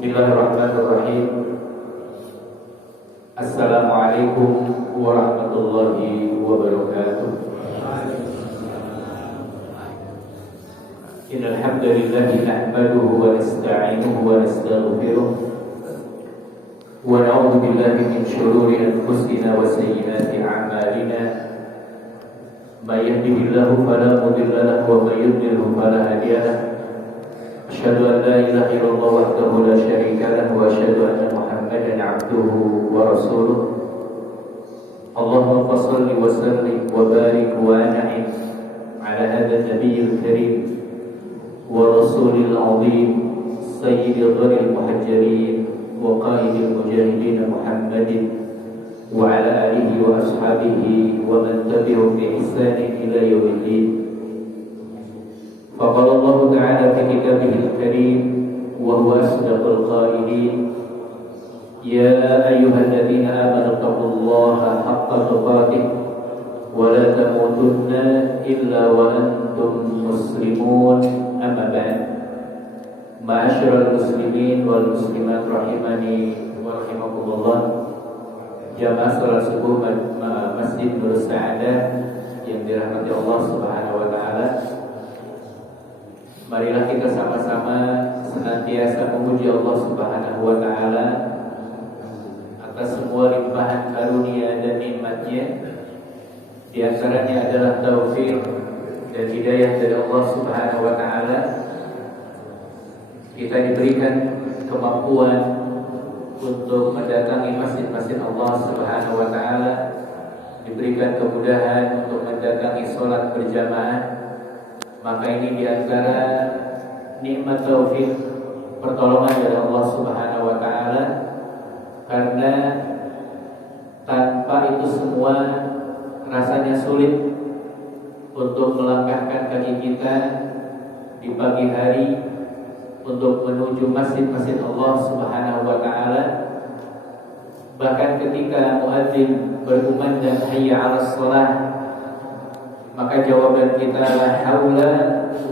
Bismillahirrahmanirrahim. Assalamualaikum warahmatullahi wabarakatuh. Innal hamdalillah nahmaduhu wa nasta'inuhu wa nastaghfiruh wa na'udzu billahi min shururi anfusina wa sayyiati a'malina. May yahdihillahu fala mudilla lahu wa may yudlil fala hadiya lahu. Asyhadu an la ilaha illallah wahdahu la syarika lahu wa asyhadu anna Muhammadan 'abduhu wa rasuluh. Allahumma shalli wa sallim wa barik wa an'im 'ala hadzal nabiyil karim wa rasulil 'azim sayyidil gharil muhajirin wa qaidil mujahidin Muhammadin wa 'ala alihi wa ashabihi wa man tabi'ahum bi ihsanin ila yaumiddin. فقال الله تعالى في كتابه الكريم وهو أصدق القائلين يا أيها الذين آمنوا اتقوا الله حق تقاته ولا تموتن إلا وأنتم مسلمون أما بعد معاشر المسلمين والمسلمات rahimani wa rahimakumullah, jamaah salat subuh Masjid Nur Sa'adah yang dirahmati Allah Subhanahu wa taala. Marilah kita sama-sama senantiasa memuji Allah Subhanahu wa taala atas semua limpahan karunia dan nikmat-Nya. Di antaranya adalah taufik dan hidayah dari Allah Subhanahu wa taala. Kita diberikan kemampuan untuk mendatangi masjid-masjid Allah Subhanahu wa taala, diberikan kemudahan untuk mendatangi salat berjamaah. Maka ini diantara nikmat taufik pertolongan dari Allah Subhanahu wa taala, karena tanpa itu semua rasanya sulit untuk melangkahkan kaki kita di pagi hari untuk menuju masjid-masjid Allah Subhanahu wa taala. Bahkan ketika muadzin berkumandang hayya 'alas shalah, maka jawaban kita la haula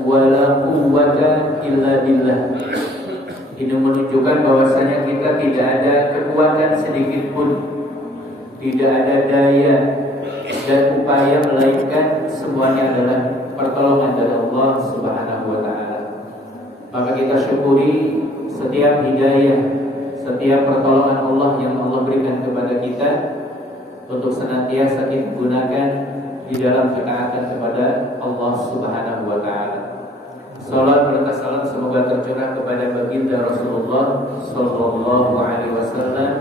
wala quwwata illa billah. Ini menunjukkan bahwasanya kita tidak ada kekuatan sedikit pun, tidak ada daya dan upaya, melainkan semuanya adalah pertolongan dari Allah Subhanahu wa taala. Maka kita syukuri setiap hidayah, setiap pertolongan Allah yang Allah berikan kepada kita untuk senantiasa kita gunakan di dalam ketaatan kepada Allah Subhanahu wa taala. Salat serta salam semoga tercurah kepada baginda Rasulullah sallallahu alaihi wasallam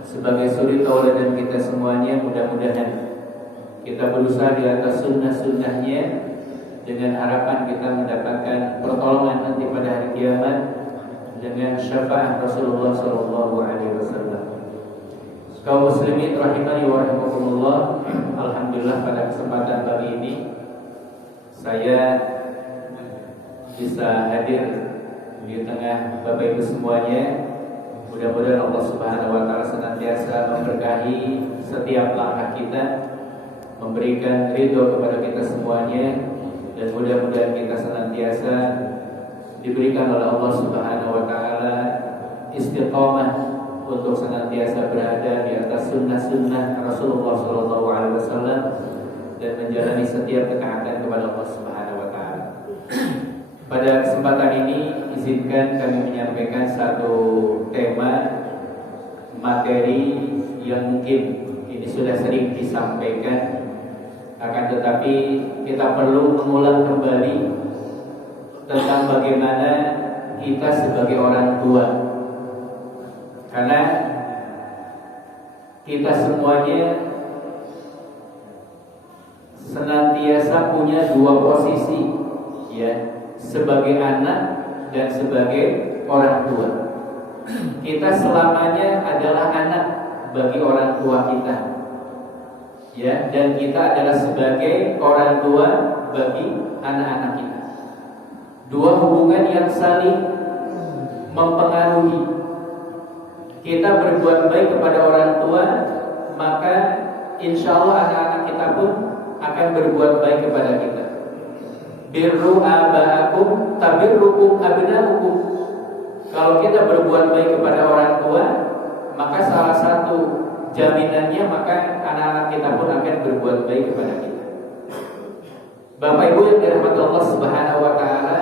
sebagai suri tauladan kita semuanya. Mudah-mudahan kita berusaha di atas sunnah-sunnahnya dengan harapan kita mendapatkan pertolongan nanti pada hari kiamat dengan syafaat Rasulullah sallallahu alaihi wasallam. Kaum muslimin rahimani wa rahimakumullah, alhamdulillah pada kesempatan pagi ini saya bisa hadir di tengah Bapak Ibu semuanya. Mudah-mudahan Allah Subhanahu wa taala senantiasa memberkahi setiap langkah kita, memberikan ridho kepada kita semuanya, dan mudah-mudahan kita senantiasa diberikan oleh Allah Subhanahu wa taala istiqamah untuk senantiasa berada di atas sunnah-sunnah Rasulullah SAW dan menjalani setiap ketaatan kepada Allah Subhanahu wa taala. Pada kesempatan ini izinkan kami menyampaikan satu tema materi yang mungkin ini sudah sering disampaikan, akan tetapi kita perlu mengulang kembali tentang bagaimana kita sebagai orang tua. Karena kita semuanya senantiasa punya dua posisi, ya, sebagai anak dan sebagai orang tua. Kita selamanya adalah anak bagi orang tua kita, ya, dan kita adalah sebagai orang tua bagi anak-anak kita. Dua hubungan yang saling mempengaruhi. Kita berbuat baik kepada orang tua, maka insya Allah anak-anak kita pun akan berbuat baik kepada kita. Birru aba'akum tabirrukum abna'ukum. kalau kita berbuat baik kepada orang tua, maka salah satu jaminannya maka anak-anak kita pun akan berbuat baik kepada kita. Bapak Ibu yang dirahmati Allah Subhanahu wa taala,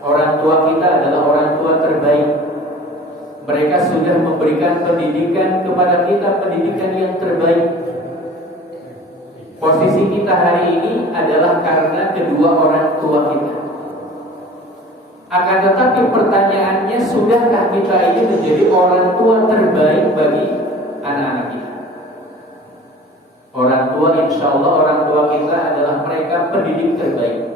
orang tua kita adalah orang tua terbaik. Mereka sudah memberikan pendidikan kepada kita, pendidikan yang terbaik. Posisi kita hari ini adalah karena kedua orang tua kita. Akan tetapi pertanyaannya, sudahkah kita ini menjadi orang tua terbaik bagi anak-anak kita? Orang tua, insya Allah orang tua kita adalah mereka pendidik terbaik.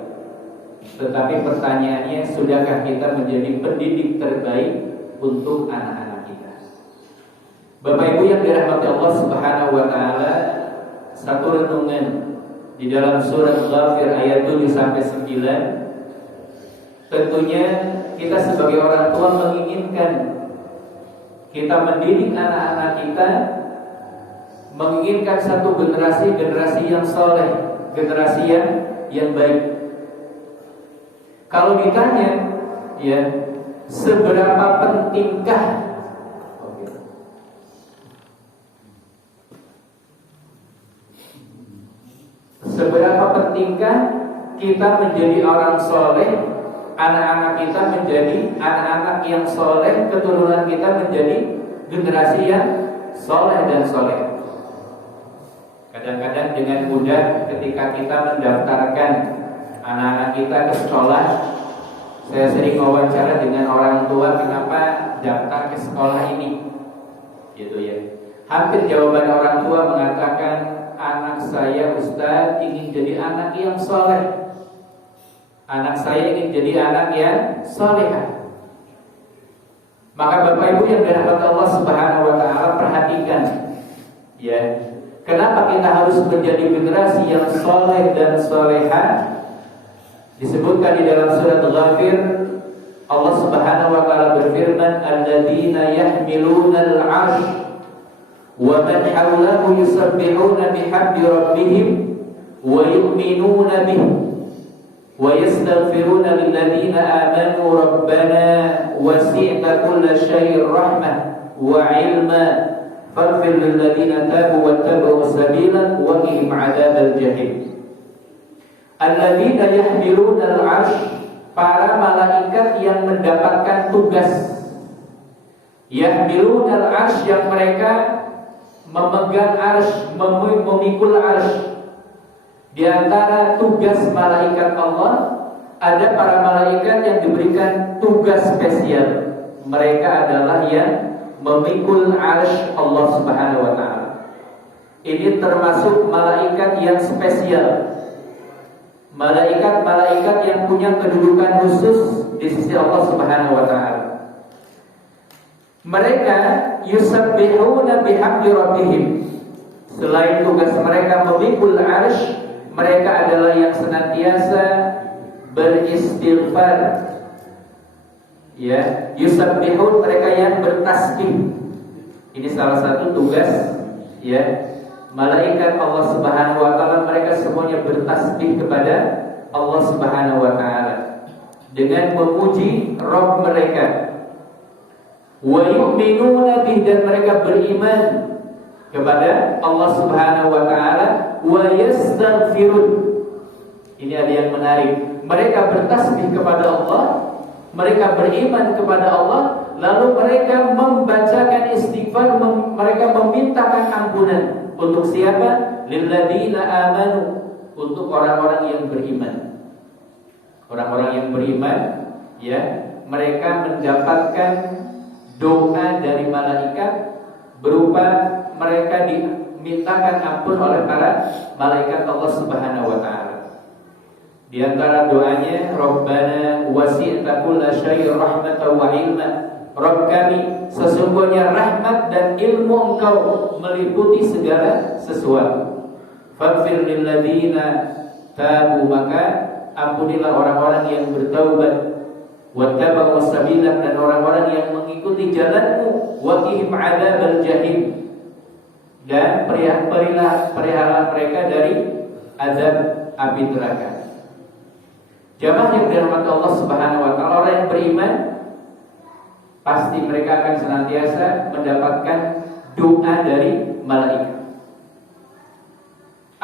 Tetapi pertanyaannya, sudahkah kita menjadi pendidik terbaik untuk anak-anak kita? Bapak Ibu yang dirahmati Allah Subhanahu wa taala, satu renungan di dalam surat Ghafir ayat 7 sampai 9. Tentunya kita sebagai orang tua menginginkan kita mendidik anak-anak kita, menginginkan satu generasi yang soleh, generasi yang baik. Kalau ditanya, ya, seberapa pentingkah kita menjadi orang soleh, anak-anak kita menjadi anak-anak yang soleh, keturunan kita menjadi generasi yang soleh dan soleh. Kadang-kadang dengan mudah ketika kita mendaftarkan anak-anak kita ke sekolah, saya sering wawancara dengan orang tua, kenapa daftar ke sekolah ini, gitu ya. Hampir jawaban orang tua mengatakan, anak saya Ustaz ingin jadi anak yang soleh. Anak saya ingin jadi anak yang solehah. Maka Bapak Ibu yang dirahmati Allah Subhanahu wa taala, perhatikan, ya, kenapa kita harus menjadi generasi yang soleh dan solehah? Disebutkan di dalam surat Ghafir, Allah Subhanahu wa taala berfirman, alladzina yahmiluna al-'arsy wa man hawlahu yusabbihuna bihamdi rabbihim wa yu'minuna bihi wa yastaghfiruna lilladzina amanu rabbana wasi'ta kulla syai'in rahmah wa 'ilma faghfir lilladzina tabu wattaba'u sabila wa qihim 'adzabal jahim. Alladzina yahmiluna al-'arsy, para malaikat yang mendapatkan tugas. Yahmiluna al-'arsy, yang mereka memegang arsy, memikul arsy. Di antara tugas malaikat Allah, ada para malaikat yang diberikan tugas spesial. Mereka adalah yang memikul arsy Allah Subhanahu wa taala. Ini termasuk malaikat yang spesial. Malaikat-malaikat yang punya kedudukan khusus di sisi Allah Subhanahu wa taala. Mereka yusabbihuna bihamdi rabbihim. Selain tugas mereka memikul arsy, mereka adalah yang senantiasa beristighfar. Ya, yusabbihun, mereka yang bertasbih. Ini salah satu tugas, ya, malaikat Allah Subhanahu wa taala. Mereka semuanya bertasbih kepada Allah Subhanahu wa taala dengan memuji Rabb mereka. Wa yu'minuna bih, dan mereka beriman kepada Allah Subhanahu wa taala. Wa yastaghfirun. Ini ada yang menarik. Mereka bertasbih kepada Allah, mereka beriman kepada Allah, lalu mereka membacakan istighfar, mereka memintakan ampunan. Untuk siapa? Lilladzina amanu, untuk orang-orang yang beriman. Orang-orang yang beriman, ya, mereka mendapatkan doa dari malaikat berupa mereka dimintakan ampun oleh para malaikat Allah Subhanahu wa taala. Di antara doanya, Rabbana wasi'ta kulla syai'in rahmatan wa 'ilma. Rabb kami, sesungguhnya rahmat dan ilmu Engkau meliputi segala sesuatu. Faghfir lilladzina tabu, maka ampunilah orang-orang yang bertaubat. Wattaba'u sabila, dan orang-orang yang mengikuti jalanmu. Wa qihim 'adzabal jahim, dan pelihara mereka dari azab api neraka. Jamaah yang dirahmati Allah Subhanahu wa taala, orang yang beriman pasti mereka akan senantiasa mendapatkan doa dari malaikat.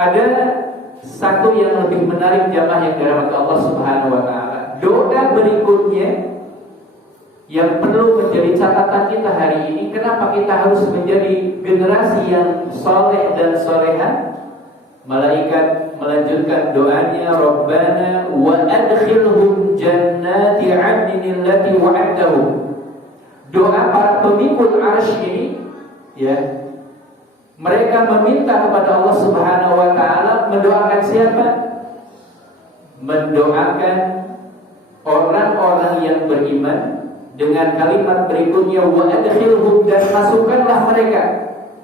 Ada satu yang lebih menarik jamaah yang dirahmati Allah Subhanahu wa taala. Doa berikutnya yang perlu menjadi catatan kita hari ini, kenapa kita harus menjadi generasi yang soleh dan soleha? Malaikat melanjutkan doanya, Rabbana wa adkhilhum jannati 'adnin allati wa'adtahum. Doa para pemikul arsy ini, ya, mereka meminta kepada Allah Subhanahu wa taala, mendoakan siapa? Mendoakan orang-orang yang beriman dengan kalimat berikutnya, wa adkhilhum, dan masukkanlah mereka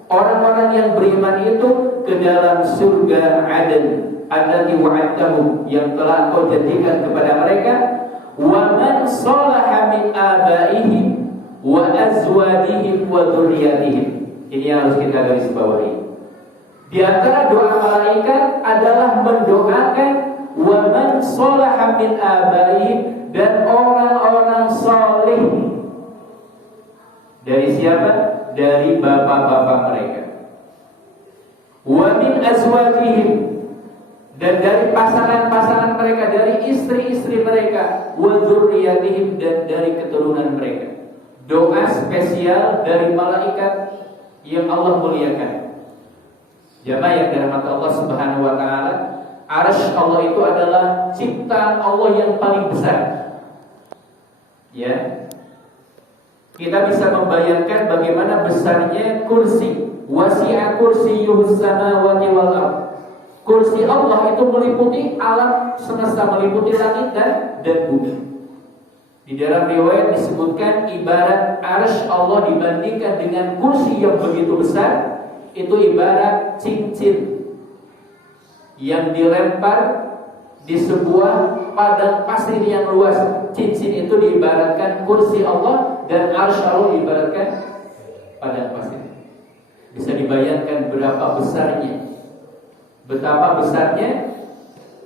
orang-orang yang beriman itu ke dalam surga Aden allati wa'adtahum, yang telah Kau janjikan kepada mereka, wa man salaha min abaihim wa azwajihim wa dzurriyyatihim. Ini yang harus kita garis bawahi. Di antara doa malaikat adalah mendoakan wa man salaha min abaihim, dan orang-orang saleh. Dari siapa? Dari bapak-bapak mereka. Wa min azwajihim, dan dari pasangan-pasangan mereka, dari istri-istri mereka. Wa dzurriyyatihim, dan dari keturunan mereka. Doa spesial dari malaikat yang Allah muliakan. Jamaah yang dirahmati Allah Subhanahu wa taala, arsy Allah itu adalah ciptaan Allah yang paling besar. Ya. Kita bisa membayangkan bagaimana besarnya kursi. Wasi'a kursiyyuhus samawati wal ardh. Kursi Allah itu meliputi alam semesta, meliputi langit dan bumi. Di dalam riwayat disebutkan ibarat arsy Allah dibandingkan dengan kursi yang begitu besar, itu ibarat cincin yang dilempar di sebuah padang pasir yang luas. Cincin itu diibaratkan kursi Allah, dan arsy Allah diibaratkan padang pasir. Bisa dibayangkan berapa besarnya, betapa besarnya,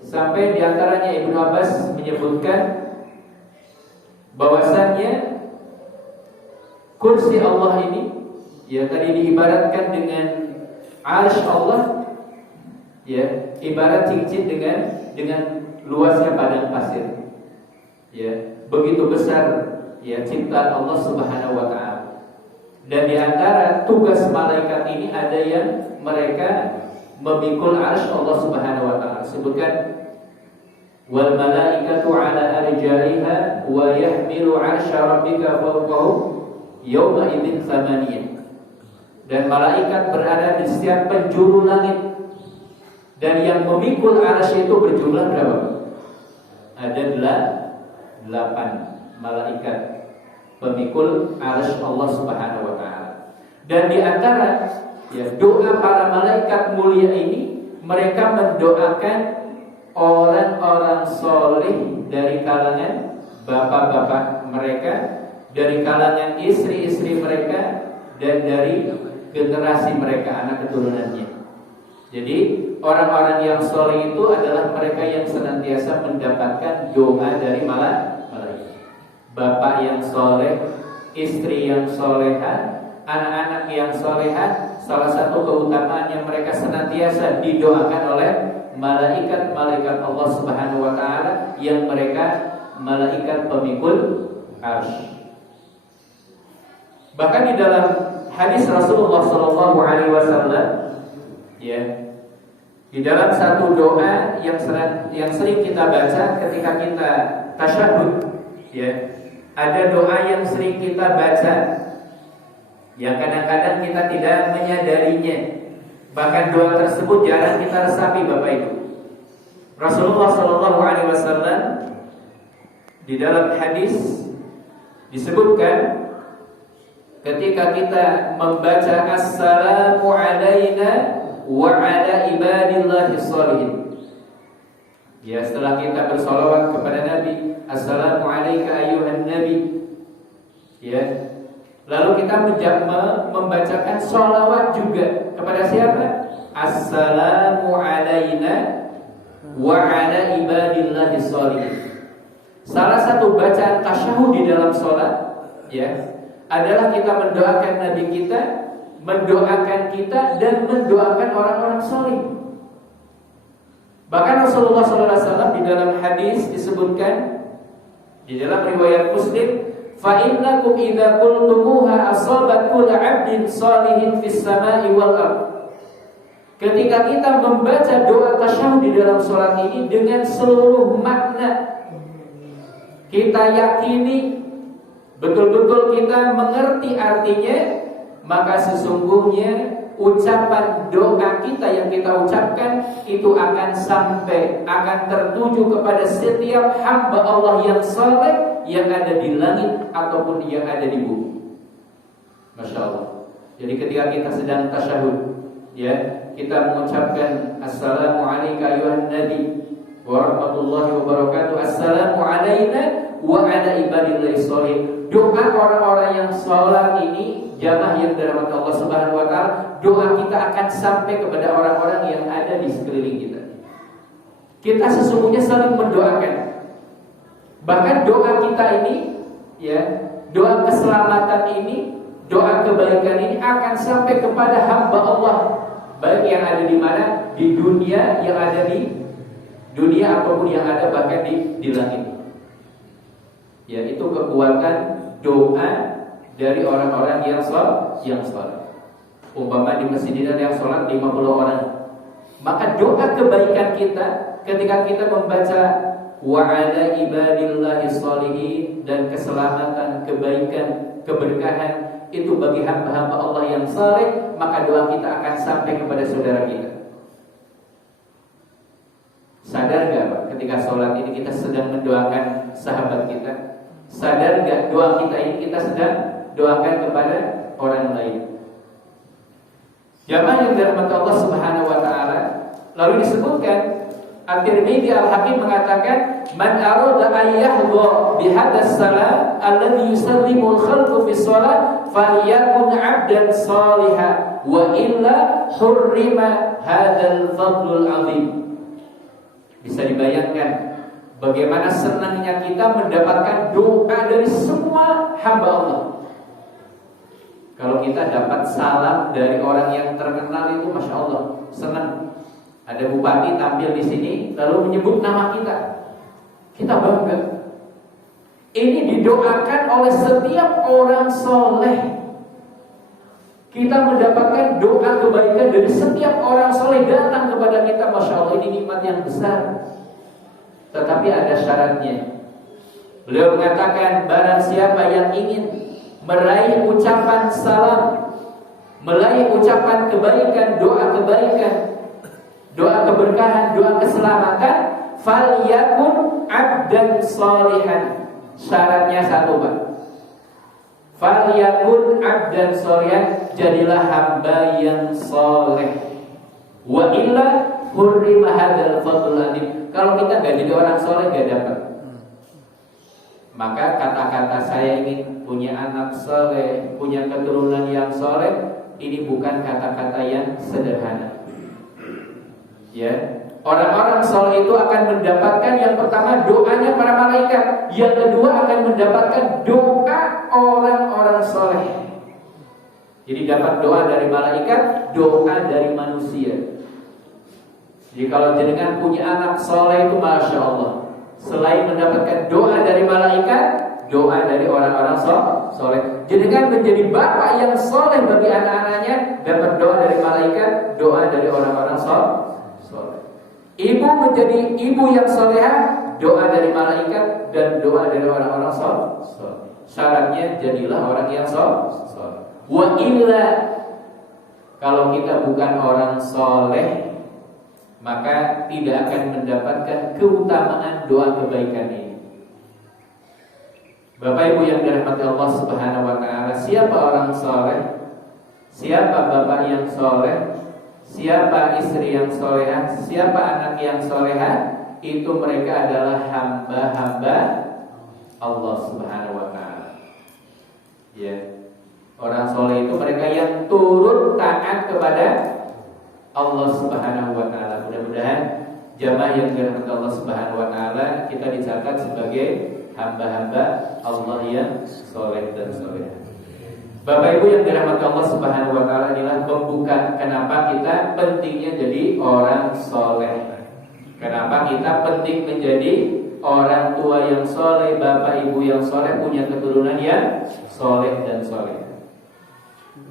sampai diantaranya Ibnu Abbas menyebutkan bahwasannya kursi Allah ini, ya, tadi diibaratkan dengan arsy Allah, ya, ibarat cincin dengan luasnya padang pasir. Ya, begitu besar, ya, ciptaan Allah Subhanahu wa taala. Dan di antara tugas malaikat ini ada yang mereka memikul arsy Allah Subhanahu wa taala. Sebutkan wal malaikatu ala arjaiha wa yahmilu arsya rabbika fawqahum yawma idzin tsamaniyah. Dan malaikat berada di setiap penjuru langit, dan yang memikul arsy itu berjumlah berapa? Ada 8 malaikat pemikul arsy Allah Subhanahu wa taala. Dan di antara, ya, doa para malaikat mulia ini, mereka mendoakan orang-orang soleh dari kalangan bapak-bapak mereka, dari kalangan istri-istri mereka, dan dari generasi mereka, anak keturunannya. Jadi orang-orang yang soleh itu adalah mereka yang senantiasa mendapatkan doa dari malaikat. Bapak yang soleh, istri yang soleha, anak-anak yang soleha, salah satu keutamaan yang mereka senantiasa didoakan oleh malaikat-malaikat Allah Subhanahu wa taala, yang mereka malaikat pemikul arsy. Bahkan di dalam hadis Rasulullah sallallahu alaihi wasallam, ya, di dalam satu doa yang sering kita baca ketika kita tasyahud, ya, ada doa yang sering kita baca yang kadang-kadang kita tidak menyadarinya. Bahkan doa tersebut jarang kita resapi, Bapak Ibu. Rasulullah sallallahu alaihi wasallam di dalam hadis disebutkan, ketika kita membaca assalamu alaina wa ala ibadillahi sholihin, ya, setelah kita bersolawat kepada Nabi, assalamu alayka ayyuhan nabi, ya, lalu kita membacakan sholawat juga kepada siapa? Assalamu alayna wa ala ibadillahi sholihin. Salah satu bacaan tasyahud di dalam sholat, ya, adalah kita mendoakan Nabi kita, mendoakan kita, dan mendoakan orang-orang saleh. Bahkan Rasulullah SAW di dalam hadis disebutkan, di dalam riwayat Muslim, fa innakum idza qultumuha asabat kullu 'abdin salihin fis sama'i wal ardh. Ketika kita membaca doa tasyahud di dalam salat ini dengan seluruh makna, kita yakini, betul-betul kita mengerti artinya, maka sesungguhnya ucapan doa kita yang kita ucapkan itu akan sampai, akan tertuju kepada setiap hamba Allah yang saleh yang ada di langit ataupun yang ada di bumi. Masya Allah. Jadi ketika kita sedang tasyahud, ya, kita mengucapkan assalamu alayka ayuhan nabi wa rahmatullahi wa barakatuh, assalamu alayna wa ala ibadillahi sholihin. Doa orang-orang yang sholat ini, jamaah yang dirahmati Allah Subhanahu wa taala, doa kita akan sampai kepada orang-orang yang ada di sekeliling kita. Kita sesungguhnya saling mendoakan. Bahkan doa kita ini, ya, doa keselamatan ini, doa kebaikan ini akan sampai kepada hamba Allah, baik yang ada di mana, di dunia, yang ada di dunia ataupun yang ada bahkan di langit. Ya, itu kekuatan doa dari orang-orang yang sholat. Umpama di masjid ini ada yang sholat 50 orang, maka doa kebaikan kita ketika kita membaca wa ala ibadillahi sholihin, dan keselamatan, kebaikan, keberkahan itu bagi hamba-hamba Allah yang saleh, maka doa kita akan sampai kepada saudara kita. Sadar gak Pak, ketika sholat ini kita sedang mendoakan sahabat kita? Sadar gak doa kita ini kita sedang doakan kepada orang lain? Jamaah yang dirahmati Allah Subhanahu wa taala, lalu disebutkan At-Tirmidzi Al-Hakim mengatakan, man arada ayyahdha bihadas salam alladhi yusallimu al-khalqu fi shalah falyakun 'abdan shalihan wa illa hurrima hadzal fadlul 'azim. Bisa dibayangkan bagaimana senangnya kita mendapatkan doa dari semua hamba Allah. Kalau kita dapat salam dari orang yang terkenal itu, masya Allah, senang. Ada bupati tampil di sini lalu menyebut nama kita bangga. Ini didoakan oleh setiap orang soleh. Kita mendapatkan doa kebaikan dari setiap orang soleh datang kepada kita, masya Allah, ini nikmat yang besar. Tetapi ada syaratnya. Beliau mengatakan, barang siapa yang ingin meraih ucapan salam, meraih ucapan kebaikan, doa keberkahan, doa keselamatan, falyakun 'abdan sholihan. Syaratnya satu, Pak. Falyakun 'abdan sholihan, jadilah hamba yang soleh. Wa illa hurrima hadzal fadlul 'azim. Kalau kita gak jadi orang soleh, gak dapat. Maka kata-kata saya ingin punya anak soleh, punya keturunan yang soleh, ini bukan kata-kata yang sederhana. Ya, orang-orang soleh itu akan mendapatkan yang pertama doanya para malaikat, yang kedua akan mendapatkan doa orang-orang soleh. Jadi dapat doa dari malaikat, doa dari manusia. Jadi kalau jenengan punya anak soleh itu masya Allah, selain mendapatkan doa dari malaikat, doa dari orang-orang soleh. Jenengan menjadi bapak yang soleh bagi anak-anaknya, dapat doa dari malaikat, doa dari orang-orang soleh. Ibu menjadi ibu yang solehah, doa dari malaikat dan doa dari orang-orang soleh. Syaratnya jadilah orang yang soleh. Wa illa, kalau kita bukan orang soleh, maka tidak akan mendapatkan keutamaan doa kebaikan ini. Bapak Ibu yang dirahmati Allah Subhanahu wa taala, siapa orang soleh? Siapa bapak yang soleh? Siapa istri yang solehah? Siapa anak yang solehah? Itu mereka adalah hamba-hamba Allah Subhanahu wa taala. Ya. Orang soleh itu mereka yang turut taat kepada Allah Subhanahu wa taala. Mudah-mudahan jamaah yang dirahmati Allah Subhanahu wa taala, kita dicatat sebagai hamba-hamba Allah yang soleh dan solehah. Bapak Ibu yang dirahmati Allah Subhanahu wa taala, inilah pembuka kenapa kita pentingnya jadi orang soleh. Kenapa kita penting menjadi orang tua yang soleh, bapak ibu yang soleh, punya keturunan yang soleh dan soleh.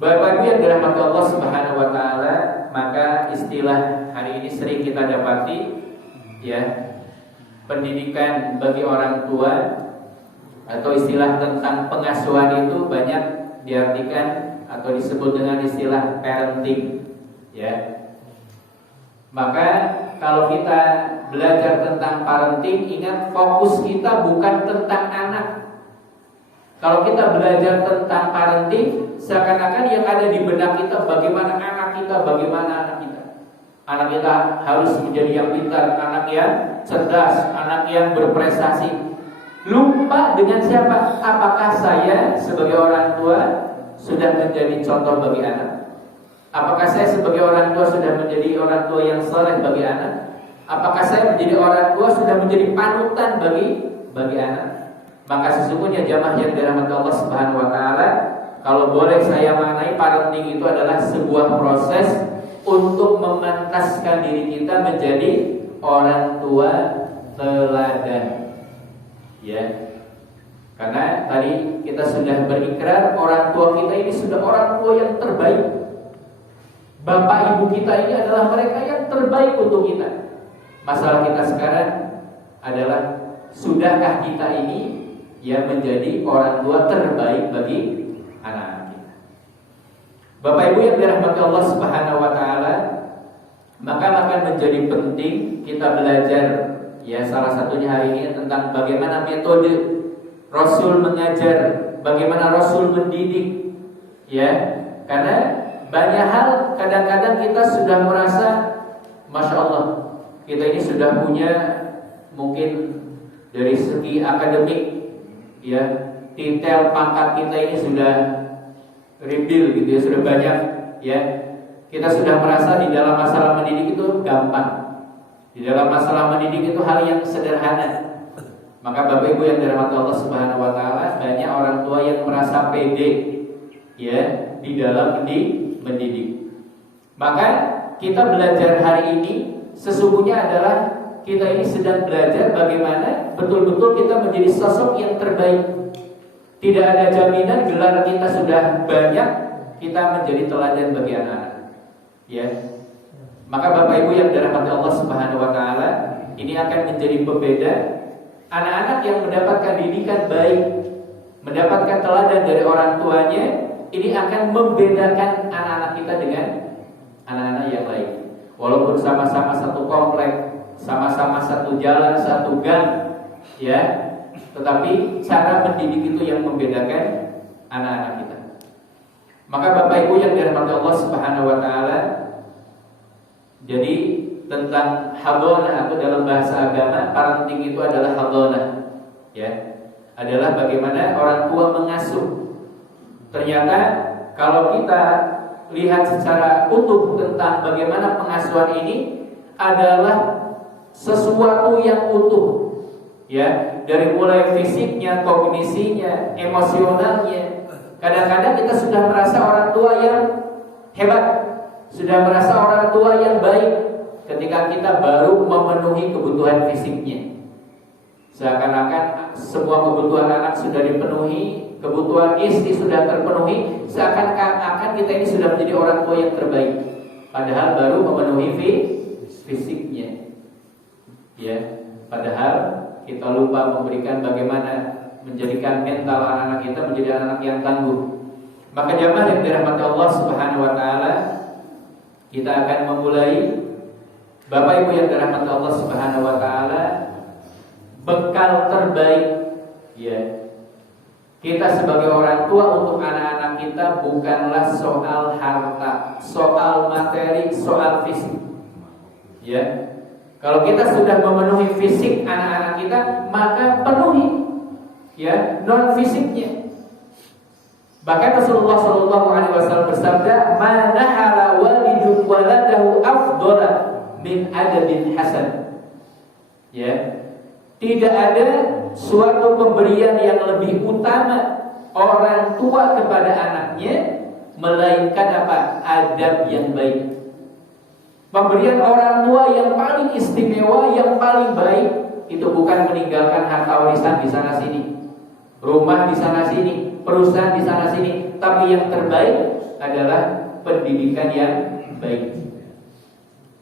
Bapak Ibu yang dirahmati Allah Subhanahu wa taala, maka istilah hari ini sering kita dapati, ya, pendidikan bagi orang tua atau istilah tentang pengasuhan itu banyak diartikan atau disebut dengan istilah parenting, ya. Maka kalau kita belajar tentang parenting, ingat fokus kita bukan tentang anak. Kalau kita belajar tentang parenting, seakan-akan yang ada di benak kita bagaimana anak kita, bagaimana anak kita. Anak kita harus menjadi yang pintar, anak yang cerdas, anak yang berprestasi. Lupa dengan siapa? Apakah saya sebagai orang tua sudah menjadi contoh bagi anak? Apakah saya sebagai orang tua sudah menjadi orang tua yang saleh bagi anak? Apakah saya menjadi orang tua sudah menjadi panutan bagi anak? Maka sesungguhnya jamaah yang dirahmati Allah Subhanahu wa taala, kalau boleh saya maknai, parenting itu adalah sebuah proses untuk memantaskan diri kita menjadi orang tua teladan. Ya, karena tadi kita sudah berikrar orang tua kita ini sudah orang tua yang terbaik. Bapak ibu kita ini adalah mereka yang terbaik untuk kita. Masalah kita sekarang adalah sudahkah kita ini yang menjadi orang tua terbaik bagi anak-anak kita. Bapak ibu yang dirahmati Allah Subhanahu wa taala, maka akan menjadi penting kita belajar, ya, salah satunya hari ini tentang bagaimana metode Rasul mengajar, bagaimana Rasul mendidik, ya. Karena banyak hal kadang-kadang kita sudah merasa, Masya Allah, kita ini sudah punya mungkin dari segi akademik, ya, titel pangkat kita ini sudah rebil gitu ya, sudah banyak, ya. Kita sudah merasa di dalam masalah mendidik itu gampang. Di dalam masalah mendidik itu hal yang sederhana. Maka Bapak Ibu yang dirahmati Allah Subhanahu wa taala, banyak orang tua yang merasa pede, ya, di dalam mendidik. Maka kita belajar hari ini sesungguhnya adalah kita ini sedang belajar bagaimana betul-betul kita menjadi sosok yang terbaik. Tidak ada jaminan gelar kita sudah banyak, kita menjadi teladan bagi anak-anak, ya. Maka Bapak Ibu yang dirahmati Allah Subhanahu wa taala, ini akan menjadi pembeda anak-anak yang mendapatkan didikan baik, mendapatkan teladan dari orang tuanya. Ini akan membedakan anak-anak kita dengan anak-anak yang lain. Walaupun sama-sama satu komplek, sama-sama satu jalan, satu gang, ya, tetapi cara mendidik itu yang membedakan anak-anak kita. Maka Bapak Ibu yang dirahmati Allah Subhanahu wa taala, jadi tentang hadonah atau dalam bahasa agama, parenting itu adalah hadonah, ya, adalah bagaimana orang tua mengasuh. Ternyata kalau kita lihat secara utuh tentang bagaimana pengasuhan ini adalah sesuatu yang utuh, ya, dari mulai fisiknya, kognisinya, emosionalnya. Kadang-kadang kita sudah merasa orang tua yang hebat, sudah merasa orang tua yang baik ketika kita baru memenuhi kebutuhan fisiknya. Seakan-akan semua kebutuhan anak sudah dipenuhi, kebutuhan istri sudah terpenuhi, seakan-akan kita ini sudah menjadi orang tua yang terbaik, padahal baru memenuhi fisiknya, ya. Padahal kita lupa memberikan bagaimana menjadikan mental anak-anak kita menjadi anak-anak yang tangguh. Maka jamaah yang dirahmati Allah Subhanahu wa taala, kita akan memulai, Bapak Ibu yang dirahmati Allah Subhanahu wa taala, bekal terbaik, ya. Kita sebagai orang tua untuk anak-anak kita bukanlah soal harta, soal materi, soal fisik, ya. Kalau kita sudah memenuhi fisik anak-anak kita, maka penuhi, ya, non fisiknya. Bahkan Rasulullah SAW bersabda, "Manahala walidun waladahu afdala min adabin hasan." Ya, tidak ada suatu pemberian yang lebih utama orang tua kepada anaknya melainkan apa? Adab yang baik. Pemberian orang tua yang paling istimewa, yang paling baik itu bukan meninggalkan harta warisan di sana sini, rumah di sana sini, perusahaan di sana sini, tapi yang terbaik adalah pendidikan yang baik.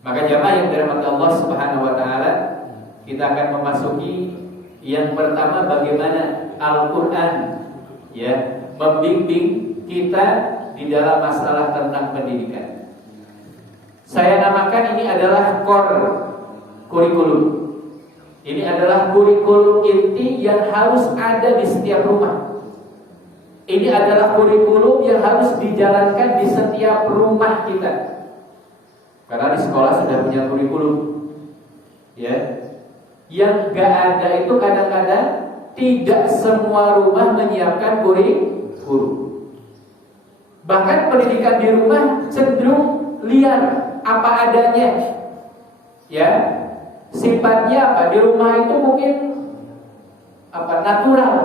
Maka jamaah yang dirahmati Allah Subhanahu wa taala, kita akan memasuki yang pertama, bagaimana Al-Qur'an ya membimbing kita di dalam masalah tentang pendidikan. Saya namakan ini adalah core kurikulum. Ini adalah kurikulum inti yang harus ada di setiap rumah. Ini adalah kurikulum yang harus dijalankan di setiap rumah kita. Karena di sekolah sudah punya kurikulum, ya. Yang gak ada itu kadang-kadang tidak semua rumah menyiapkan kurikulum. Bahkan pendidikan di rumah cenderung liar, apa adanya, ya. Sifatnya apa? Di rumah itu mungkin apa? Natural.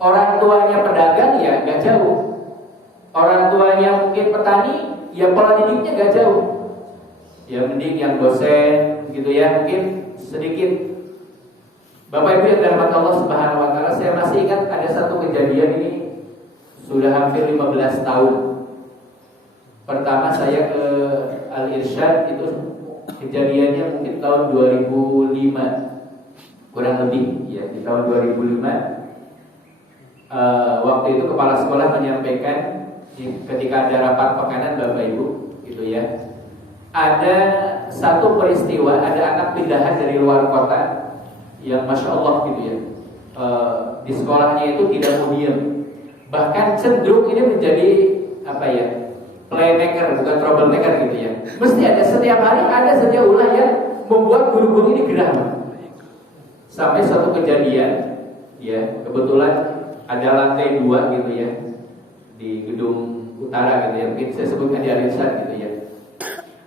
Orang tuanya pedagang ya gak jauh. Orang tuanya mungkin petani, ya pola didiknya gak jauh. Ya mending yang dosen gitu ya, mungkin sedikit. Bapak Ibu yang dirahmati Allah Subhanahu wa taala, saya masih ingat ada satu kejadian ini sudah hampir 15 tahun. Pertama saya ke Al-Irsyad itu kejadiannya mungkin tahun 2005, kurang lebih ya, di tahun 2005. Waktu itu kepala sekolah menyampaikan ketika ada rapat pekanan Bapak Ibu gitu ya, ada satu peristiwa, ada anak pindahan dari luar kota yang Masya Allah gitu ya, di sekolahnya itu tidak mau diam, bahkan cenderung ini menjadi apa ya, playmaker bukan troublemaker gitu ya. Mesti ada, setiap hari ada saja ulah yang membuat guru-guru ini gerah. Sampai suatu kejadian ya, kebetulan ada lantai 2 gitu ya di gedung utara gitu ya, mungkin saya sebutkan di Al-Irsyad gitu ya.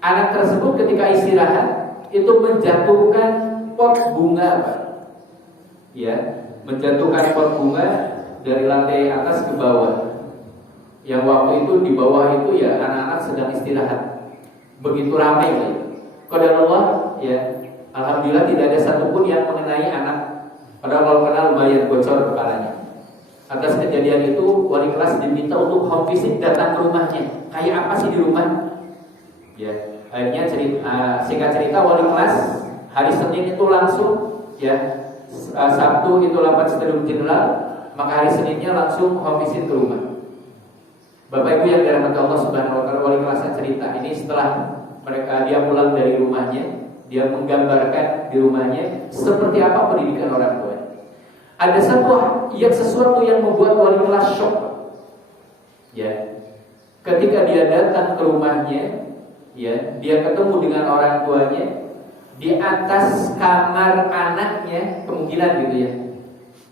Anak tersebut ketika istirahat itu menjatuhkan pot bunga, Pak. Ya, menjatuhkan pot bunga dari lantai atas ke bawah. Yang waktu itu di bawah itu ya anak-anak sedang istirahat. Begitu ramai ya. Qadarullah ya, alhamdulillah tidak ada satupun yang mengenai anak. Padahal kalau kenal lumayan bocor kepalanya. Atas kejadian itu wali kelas diminta untuk home visit, datang ke rumahnya. Kayak apa sih di rumah? Ya, akhirnya singkat cerita wali kelas hari Senin itu langsung ya, Sabtu itu rapat stadium general, maka hari Seninnya langsung home visit ke rumah. Bapak Ibu yang dirahmati Allah Subhanahu wa taala, wali kelasnya cerita ini setelah dia pulang dari rumahnya, dia menggambarkan di rumahnya seperti apa pendidikan orang tua. Ada sesuatu yang membuat wali kelas shock. Ya. Ketika dia datang ke rumahnya, ya, dia ketemu dengan orang tuanya di atas kamar anaknya, kemungkinan gitu ya.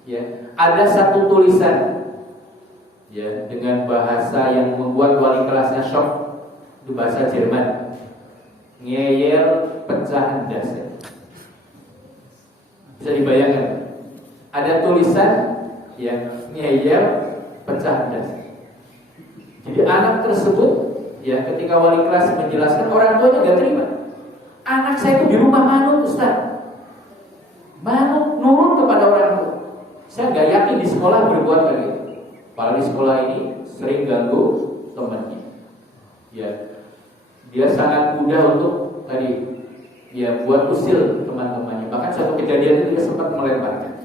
Ya, ada satu tulisan ya dengan bahasa yang membuat wali kelasnya shock, itu bahasa Jerman. Ngeyel pecah dasar. Bisa dibayangkan? Ada tulisan ya, ngeyel pecah dasar. Jadi anak tersebut ya, ketika wali kelas menjelaskan, orang tuanya gak terima. Anak saya itu di rumah manut, Ustaz. Manut, nurut kepada orang tua. Saya gak yakin di sekolah berbuat kayak gitu. Padahal di sekolah ini sering ganggu temannya. Ya, dia sangat mudah untuk tadi ya buat usil teman-temannya. Bahkan satu kejadian itu dia sempat melemparkan.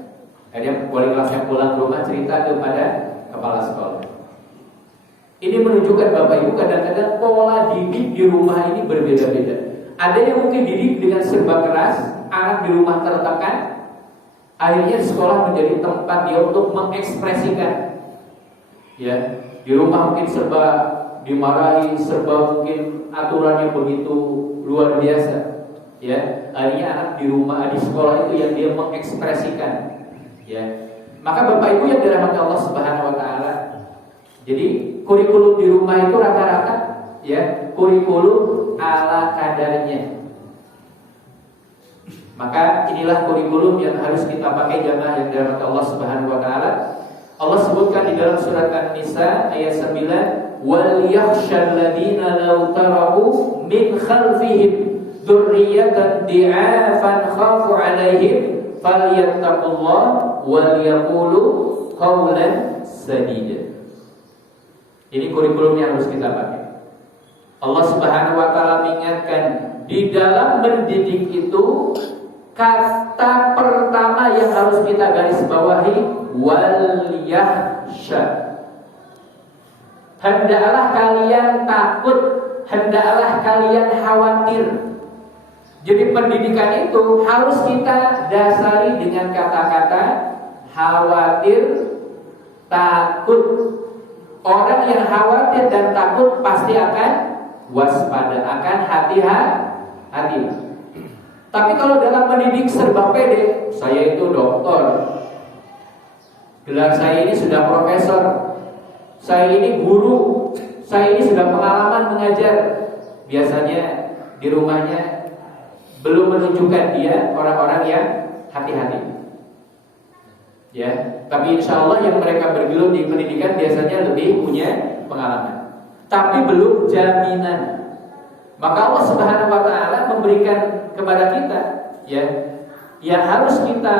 Akhirnya wali kelasnya pulang ke rumah cerita kepada kepala sekolah. Ini menunjukkan Bapak Ibu kadang-kadang pola didik di rumah ini berbeda-beda. Ada yang mungkin didik dengan serba keras, anak di rumah tertekan, akhirnya sekolah menjadi tempat dia untuk mengekspresikan. Ya, di rumah mungkin serba dimarahi, serba mungkin aturannya begitu luar biasa. Ya, akhirnya anak di rumah, di sekolah itu yang dia mengekspresikan. Ya, maka Bapak Ibu yang dirahmati Allah Subhanahu wa taala, jadi kurikulum di rumah itu rata-rata ya kurikulum ala kadarnya. Maka inilah kurikulum yang harus kita pakai jamaah yang dirahmati Allah Subhanahu wa taala. Allah sebutkan di dalam surat An-Nisa ayat 9, wal yakhshal ladina law taraku min khalfihim dzurriyyatan di'afan khafu 'alaihim falyattaqullah wal yaqulu qawlan sadida. Ini kurikulum yang harus kita pakai. Allah Subhanahu wa taala mengingatkan di dalam mendidik itu kata pertama yang harus kita garis bawahi wal yakhsha. Hendaklah kalian takut, hendaklah kalian khawatir. Jadi pendidikan itu harus kita dasari dengan kata-kata khawatir, takut. Orang yang khawatir dan takut pasti akan waspada, akan hati-hati. Tapi kalau dalam mendidik serba pede, saya itu dokter, gelar saya ini sudah profesor, saya ini guru, saya ini sudah pengalaman mengajar. Biasanya di rumahnya belum menunjukkan dia orang-orang yang hati-hati. Ya, tapi insya Allah yang mereka bergelut di pendidikan biasanya lebih punya pengalaman. Tapi belum jaminan. Maka Allah Subhanahu wa taala memberikan kepada kita, ya, yang harus kita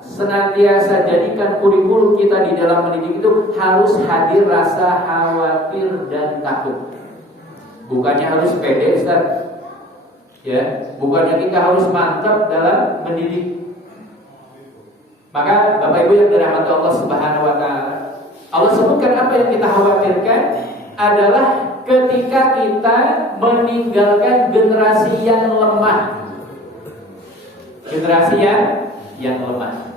senantiasa jadikan kurikulum kita di dalam mendidik itu harus hadir rasa khawatir dan takut. Bukannya harus pede, Ustaz. Ya, bukannya kita harus mantap dalam mendidik. Maka Bapak Ibu yang dirahmati Allah Subhanahu wa taala, Allah sebutkan apa yang kita khawatirkan adalah ketika kita meninggalkan generasi yang lemah. Generasi yang lemah.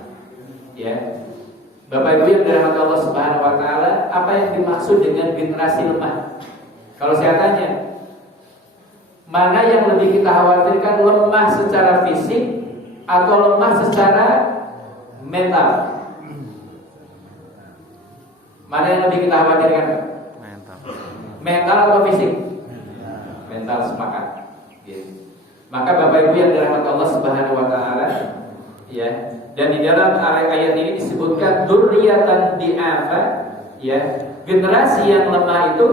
Ya. Bapak Ibu yang dirahmati Allah Subhanahu wa taala, apa yang dimaksud dengan generasi lemah? Kalau saya tanya, mana yang lebih kita khawatirkan, lemah secara fisik atau lemah secara mental? Mana yang lebih kita khawatirkan? Mental atau fisik? Mental, sepakat. Maka Bapak Ibu yang dirahmati Allah Subhanahu wa taala, ya, dan di dalam ayat ini disebutkan dzurriyyatan di'afa, ya, generasi yang lemah itu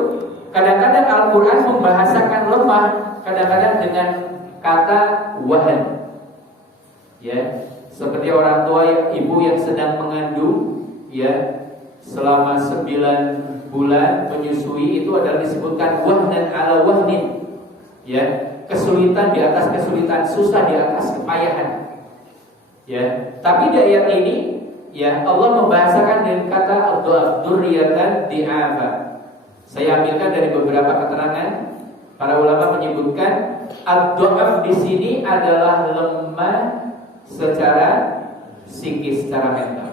kadang-kadang Al-Qur'an membahasakan lemah kadang-kadang dengan kata wahan. Ya, seperti orang tua ibu yang sedang mengandung, ya, selama 9 bulan menyusui, itu adalah disebutkan wahnan ala wahnin, ya, kesulitan di atas kesulitan, susah di atas kepayahan. Ya, tapi di ayat ini, ya, Allah membahasakan dengan kata dzurriyyatan di'afa. Saya ambilkan dari beberapa keterangan. Para ulama menyebutkan ad-dha'af di sini adalah lemah secara psikis, secara mental.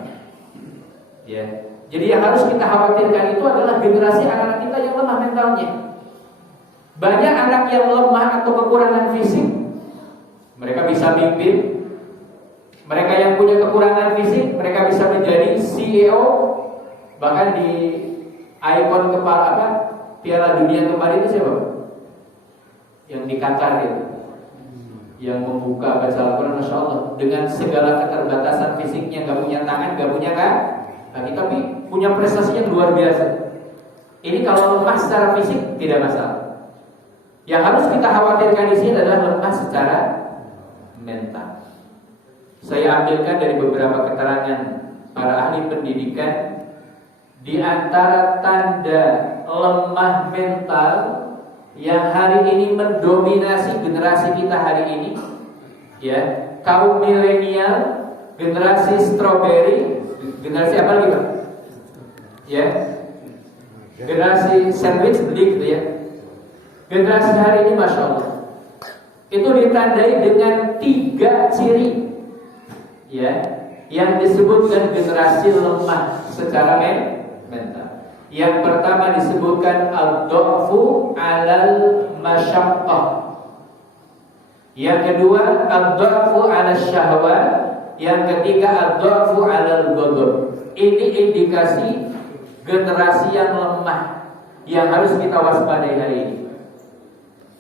Ya. Jadi yang harus kita khawatirkan itu adalah generasi anak-anak kita yang lemah mentalnya. Banyak anak yang lemah atau kekurangan fisik, mereka bisa mimpin. Mereka yang punya kekurangan fisik, mereka bisa menjadi CEO. Bahkan di ikon kepala Piala Dunia kemarin itu siapa? Yang di Qatar itu, yang membuka baca Al-Quran, Masya Allah, dengan segala keterbatasan fisiknya, gak punya tangan, gak punya kaki, tapi punya prestasi yang luar biasa. Ini kalau lemah secara fisik tidak masalah. Yang harus kita khawatirkan di sini adalah lemah secara mental. Saya ambilkan dari beberapa keterangan para ahli pendidikan. Di antara tanda lemah mental yang hari ini mendominasi generasi kita hari ini, ya, kaum milenial, generasi strawberry, generasi apa lagi Pak? Ya, generasi sandwich beli gitu ya. Generasi hari ini, Masya Allah, itu ditandai dengan 3 ciri, ya, yang disebutkan generasi lemah secara mental. Yang pertama disebutkan ad-dha'fu 'alal masyaqqah. Yang kedua ad-dha'fu 'alal syahwat. Yang ketiga ad-dha'fu 'alal ghadab. Ini indikasi generasi yang lemah yang harus kita waspadai hari ini.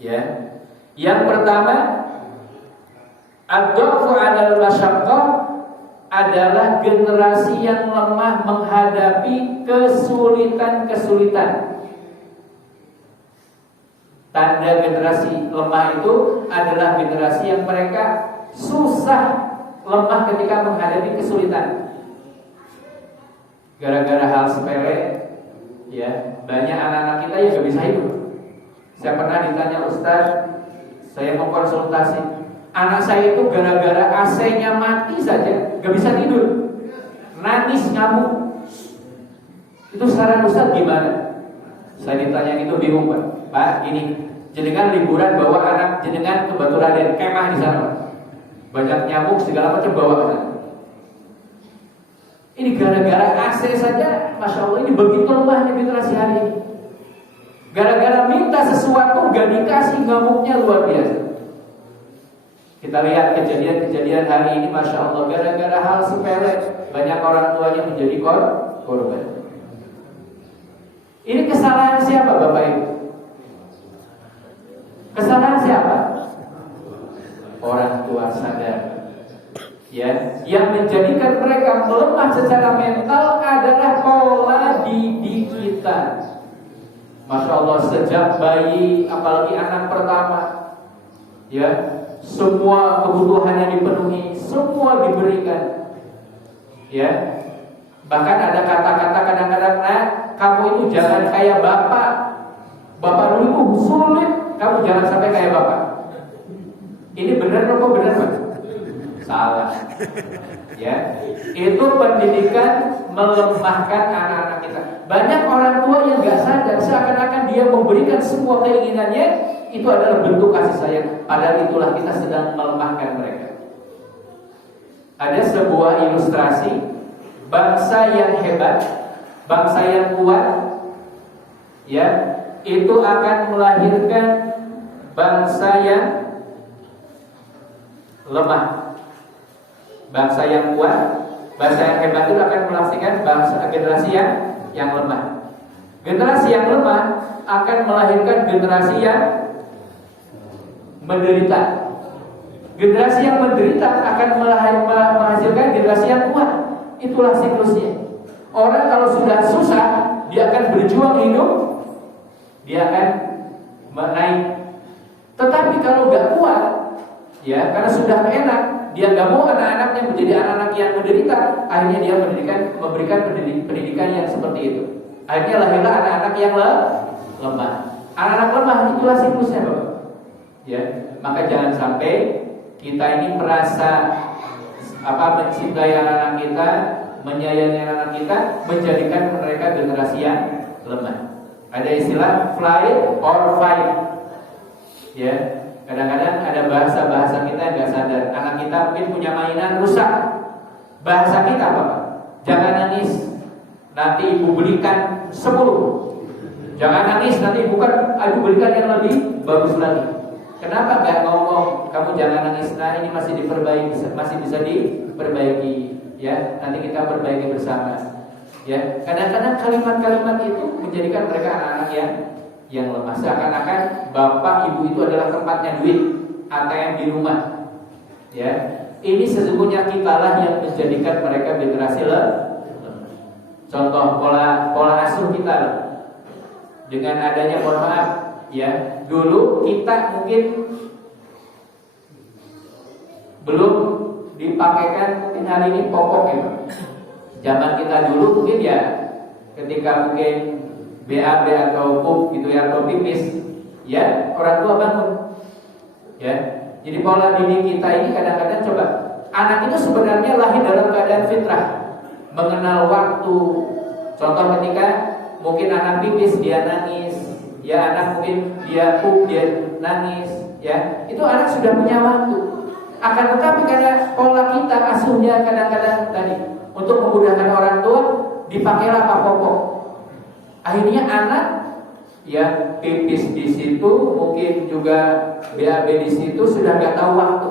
Ya. Yang pertama ad-dha'fu 'alal masyaqqah adalah generasi yang lemah menghadapi kesulitan-kesulitan. Tanda generasi lemah itu adalah generasi yang mereka susah, lemah ketika menghadapi kesulitan. Gara-gara hal sepele, ya, banyak anak-anak kita yang gak bisa hidup. Saya pernah ditanya, Ustaz, saya mau konsultasi, anak saya itu gara-gara AC-nya mati saja gak bisa tidur, nangis, ngamuk. Itu saran Ustaz gimana? Saya ditanya itu bingung, Pak, gini, jenengan liburan bawa anak jenengan ke Baturaden, kemah di sana, Pak. Banyak nyamuk segala macam bawa ke sana. Ini gara-gara AC saja, Masya Allah, ini begitu lemahnya generasi hari ini. Gara-gara minta sesuatu gak dikasih, ngamuknya luar biasa. Kita lihat kejadian-kejadian hari ini, Masya Allah, gara-gara hal sepele banyak orang tuanya menjadi korban. Ini kesalahan siapa, Bapak Ibu? Kesalahan siapa? Orang tua sadar, ya, yang menjadikan mereka melemah secara mental adalah pola didik kita. Masya Allah, sejak bayi, apalagi anak pertama, ya, semua kebutuhannya dipenuhi, semua diberikan, ya. Bahkan ada kata-kata kadang-kadang, nah, kamu itu jangan kayak bapak dulu itu sulit, kamu jangan sampai kayak bapak. Ini benar apa benar, Pak? Salah. Ya, itu pendidikan melemahkan anak-anak kita. Banyak orang tua yang nggak sadar, seakan-akan dia memberikan semua keinginannya itu adalah bentuk kasih sayang. Padahal itulah kita sedang melemahkan mereka. Ada sebuah ilustrasi bangsa yang hebat, bangsa yang kuat, ya, itu akan melahirkan bangsa yang lemah. Bangsa yang kuat, bangsa yang hebat itu akan melahirkan generasi yang lemah. Generasi yang lemah akan melahirkan generasi yang menderita. Generasi yang menderita akan menghasilkan generasi yang kuat. Itulah siklusnya. Orang kalau sudah susah, dia akan berjuang hidup, dia akan naik. Tetapi kalau gak kuat, ya, karena sudah enak, dia gak mau anak-anaknya menjadi anak-anak yang menderita, akhirnya dia memberikan pendidikan yang seperti itu. Akhirnya lahirlah anak-anak yang lemah. Anak-anak lemah itulah siklusnya, Bapak. Ya, maka jangan sampai kita ini merasa mencintai anak-anak kita, menyayangi anak-anak kita, menjadikan mereka generasi yang lemah. Ada istilah fly or fight. Ya, kadang-kadang ada bahasa kita yang nggak sadar. Anak kita mungkin punya mainan rusak. Bahasa kita apa? Jangan nangis, nanti ibu belikan 10. Jangan nangis, nanti ibu belikan yang lebih bagus lagi. Kenapa nggak ngomong, kamu jangan nangis, nah ini masih bisa diperbaiki, ya, nanti kita perbaiki bersama. Ya, kadang-kadang kalimat-kalimat itu menjadikan mereka anak-anak yang lemah. Seakan-akan bapak ibu itu adalah tempatnya duit, ATM di rumah. Ya, ini sesungguhnya kitalah yang menjadikan mereka generasi lemah. Contoh pola asuh kita dengan adanya, mohon maaf, ya, dulu kita mungkin belum dipakaikan mungkin hari ini popok, ya. Zaman kita dulu mungkin ya ketika mungkin BAB atau pup gitu ya, atau pipis, ya, orang tua bangun. Ya. Jadi pola didik kita ini kadang-kadang coba, anak itu sebenarnya lahir dalam keadaan fitrah, mengenal waktu. Contoh ketika mungkin anak pipis dia nangis, ya, anak mungkin dia pup dia nangis, ya. Itu anak sudah punya waktu. Akan tetapi karena pola kita asuhnya kadang-kadang tadi untuk memudahkan orang tua dipakailah apa popok. Akhirnya anak ya pipis di situ, mungkin juga BAB di situ, sudah nggak tahu waktu.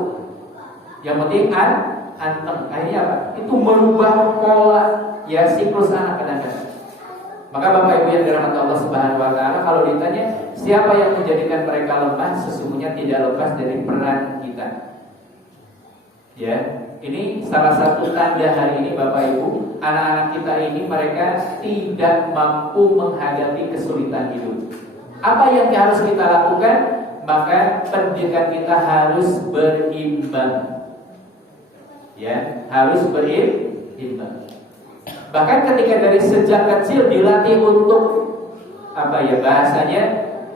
Yang penting antem. Akhirnya apa? Itu merubah pola ya siklus anak kadang-kadang. Maka Bapak Ibu yang dirahmati Allah Subhanahu wa taala, kalau ditanya siapa yang menjadikan mereka lemah, sesungguhnya tidak lepas dari peran kita. Ya, ini salah satu tanda hari ini Bapak Ibu, anak-anak kita ini mereka tidak mampu menghadapi kesulitan hidup. Apa yang harus kita lakukan? Maka pendidikan kita harus berimbang. Ya, harus berimbang. Bahkan ketika dari sejak kecil dilatih untuk bahasanya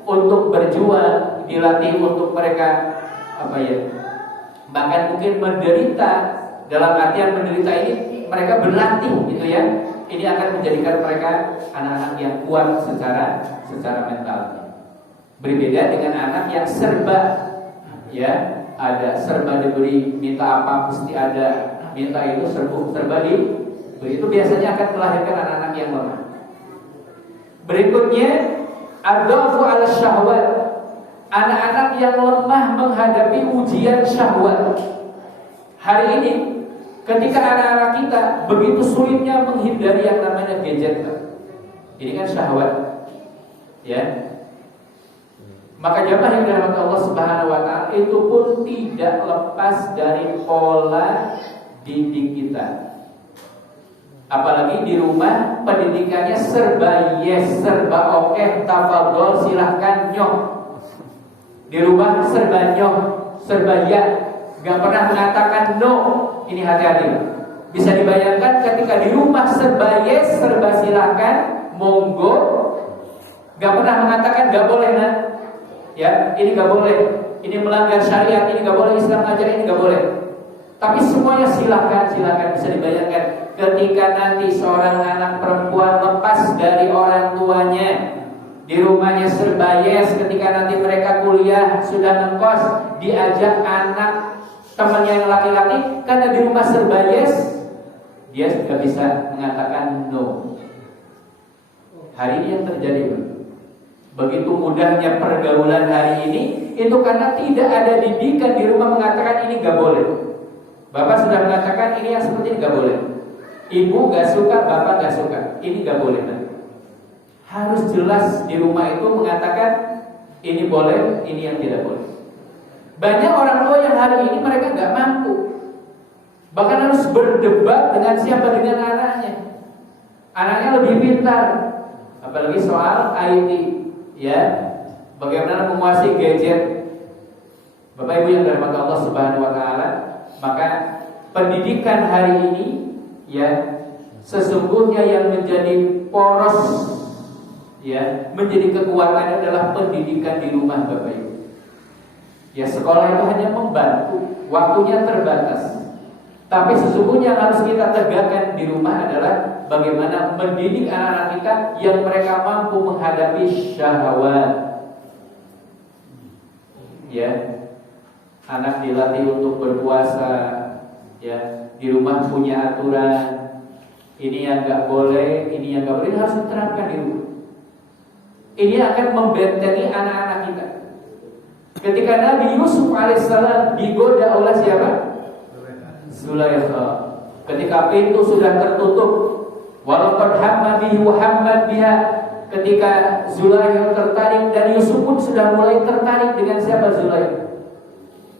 untuk berjuang, dilatih untuk mereka bahkan mungkin menderita. Dalam artian menderita ini mereka berlatih gitu ya. Ini akan menjadikan mereka anak-anak yang kuat secara mental. Berbeda dengan anak yang serba ada serba diberi, minta apa mesti ada, minta itu serba diberi. Itu biasanya akan melahirkan anak-anak yang lemah. Berikutnya ad-dhafu 'ala syahwat. Anak-anak yang lemah menghadapi ujian syahwat. Hari ini ketika anak-anak kita begitu sulitnya menghindari yang namanya gadget, ini kan syahwat, ya. Maka jamaah yang dirahmati Allah Subhanahu wa taala itu pun tidak lepas dari pola didik kita. Apalagi di rumah pendidikannya serba yes, serba oke, tafadhol, silahkan, nyoh. Di rumah serba nyoh, serba ya, gak pernah mengatakan no. Ini hati-hati. Bisa dibayangkan ketika di rumah serba yes, serba silahkan, monggo, gak pernah mengatakan gak boleh nah. Ya, ini gak boleh, ini melanggar syariat, ini gak boleh, Islam ajar ini gak boleh. Tapi semuanya silahkan. Bisa dibayangkan ketika nanti seorang anak perempuan lepas dari orang tuanya, di rumahnya serba yes, ketika nanti mereka kuliah sudah ngekos, diajak anak temannya yang laki-laki, karena di rumah serba yes, dia sudah bisa mengatakan no. Hari ini yang terjadi, begitu mudahnya pergaulan hari ini, itu karena tidak ada didikan di rumah mengatakan ini gak boleh. Bapak sudah mengatakan ini yang seperti ini gak boleh. Ibu gak suka, bapak gak suka, ini gak boleh. Harus jelas di rumah itu mengatakan ini boleh, ini yang tidak boleh. Banyak orang tua yang hari ini mereka gak mampu, bahkan harus berdebat dengan siapa, dengan anaknya. Anaknya lebih pintar, apalagi soal IT, ya, bagaimana menguasai gadget. Bapak Ibu yang dirahmati Allah Subhanahu wa taala, maka pendidikan hari ini ya sesungguhnya yang menjadi poros, ya, menjadi kekuatan adalah pendidikan di rumah, Bapak Ibu. Ya, sekolah itu hanya membantu, waktunya terbatas. Tapi sesungguhnya yang harus kita tegakkan di rumah adalah bagaimana mendidik anak-anak kita yang mereka mampu menghadapi syahwat. Ya, anak dilatih untuk berpuasa, ya, di rumah punya aturan. Ini yang gak boleh, ini yang gak boleh, ini harus diterapkan di rumah. Ini akan membentengi anak-anak kita. Ketika Nabi Yusuf alaihissalam digoda oleh siapa? Zulaikha. Ketika pintu sudah tertutup, walaqad hamma bihi wa hammat biha, ketika Zulaikha tertarik dan Yusuf pun sudah mulai tertarik dengan siapa? Zulaikha.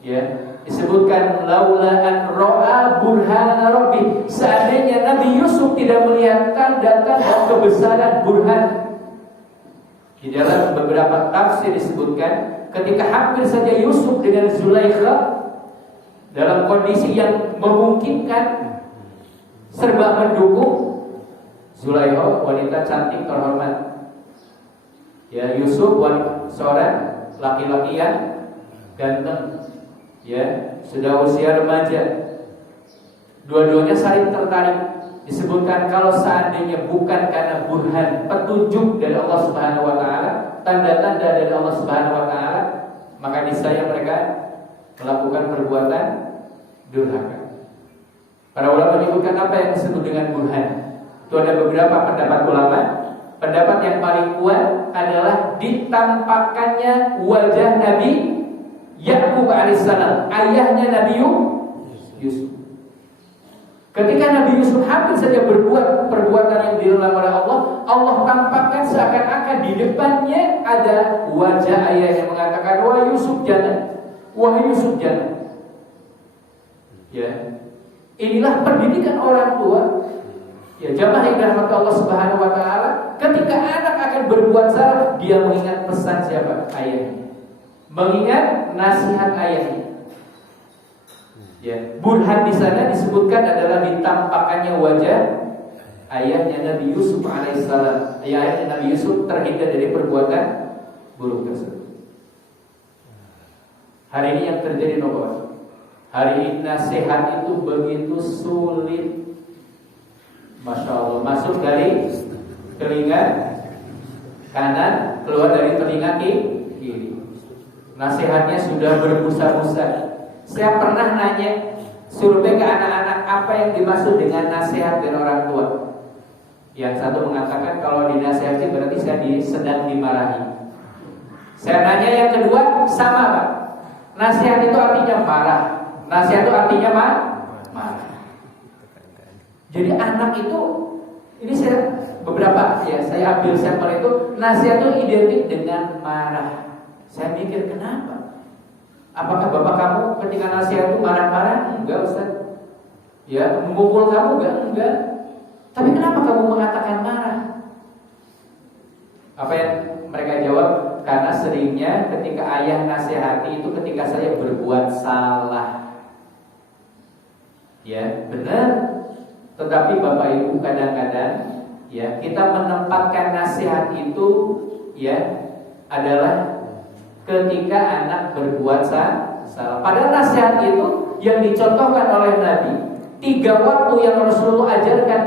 Ya, disebutkan laula an ra'a burhana rabbi, seandainya Nabi Yusuf tidak melihat tanda-tanda kebesaran burhan. Di dalam beberapa tafsir disebutkan ketika hampir saja Yusuf dengan Zulaikha dalam kondisi yang memungkinkan, serba mendukung, Zulaikha wanita cantik terhormat, ya, Yusuf seorang laki-laki yang ganteng, ya, sudah usia remaja. Dua-duanya saling tertarik. Disebutkan kalau seandainya bukan karena burhan, petunjuk dari Allah Subhanahu wa taala, tanda-tanda dari Allah Subhanahu wa taala, maka niscaya mereka melakukan perbuatan durhaka. Para ulama menyebutkan apa yang disebut dengan burhan. Itu ada beberapa pendapat ulama. Pendapat yang paling kuat adalah ditampakkannya wajah Nabi Yakub alaihissalam, ayahnya Nabi Yusuf. Ketika Nabi Yusuf hampir saja berbuat perbuatan yang dilarang oleh Allah, Allah tampakkan seakan-akan di depannya ada wajah ayah yang mengatakan, wahai Yusuf jangan, wahai Yusuf jangan. Ya, inilah pendidikan orang tua. Ya, jamaah yang dirahmati Allah Subhanahu wa taala, ketika anak akan akan berbuat salah, dia mengingat pesan siapa? Ayahnya. Mengingat nasihat ayahnya. Ya, burhan di sana disebutkan adalah ditampakkannya wajah ayahnya Nabi Yusuf alaihissalam. Ayahnya Nabi Yusuf terhindar dari perbuatan buruk tersebut. Hari ini yang terjadi nopo. Hari ini nasihat itu begitu sulit. Masya Allah, masuk dari telinga kanan, keluar dari telinga kiri. Nasihatnya sudah berbusa-busa. Saya pernah nanya survei ke anak-anak apa yang dimaksud dengan nasihat dari orang tua. Yang satu mengatakan kalau dinasihati berarti saya sedang dimarahi. Saya nanya yang kedua, sama Pak. Nasihat itu artinya marah. Nasihat itu artinya marah. Jadi anak itu, ini saya beberapa ya, saya ambil sampel itu, nasihat itu identik dengan marah. Saya mikir kenapa? Apakah bapak kamu ketika nasihat itu marah-marah? Enggak Ustaz. Ya, memukul kamu? Enggak. Tapi kenapa kamu mengatakan marah? Apa yang mereka jawab? Karena seringnya ketika ayah nasihati itu ketika saya berbuat salah. Ya, benar. Tetapi Bapak Ibu kadang-kadang ya kita menempatkan nasihat itu ya adalah ketika anak berbuat salah. Padahal nasihat itu yang dicontohkan oleh Nabi 3 waktu yang Rasulullah ajarkan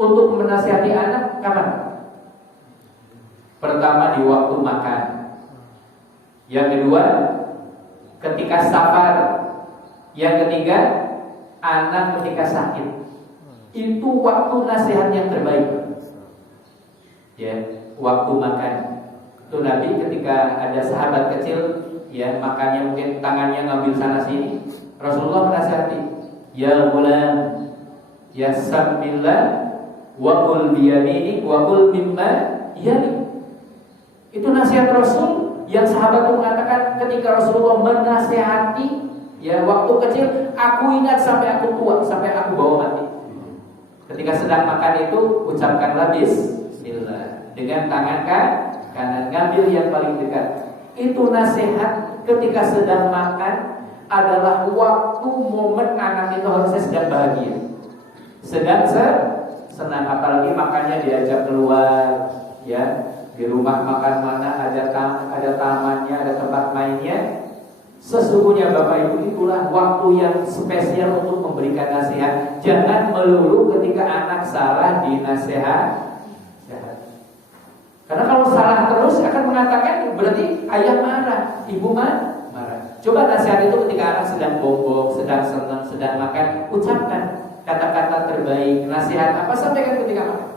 untuk menasihati anak kapan? Pertama di waktu makan. Yang kedua ketika safar. Yang ketiga anak ketika sakit. Itu waktu nasihat yang terbaik. Ya, waktu makan. Itu Nabi ketika ada sahabat kecil ya makannya mungkin tangannya ngambil sana sini, Rasulullah menasihati, "Ya gulam, ya sambillah wa qul bi yaminik wa qul mimma yali." Itu nasihat Rasul yang sahabat itu mengatakan ketika Rasulullah menasihati ya waktu kecil, aku ingat sampai aku tua, sampai aku bawa mati. Ketika sedang makan itu ucapkanlah bismillah dengan tangan kanan, ngambil yang paling dekat. Itu nasihat ketika sedang makan adalah waktu momen anak itu harusnya sedang bahagia, sedang senang, apalagi makannya diajak keluar ya, di rumah makan mana ada tamannya, ada tempat mainnya. Sesungguhnya Bapak Ibu itulah waktu yang spesial untuk memberikan nasihat. Jangan melulu ketika anak salah dinasihat. Karena kalau salah terus akan mengatakan berarti ayah marah, ibu marah. Coba nasihat itu ketika anak sedang bombong, sedang senang, sedang makan, ucapkan kata-kata terbaik. Nasihat apa sampaikan ketika makan.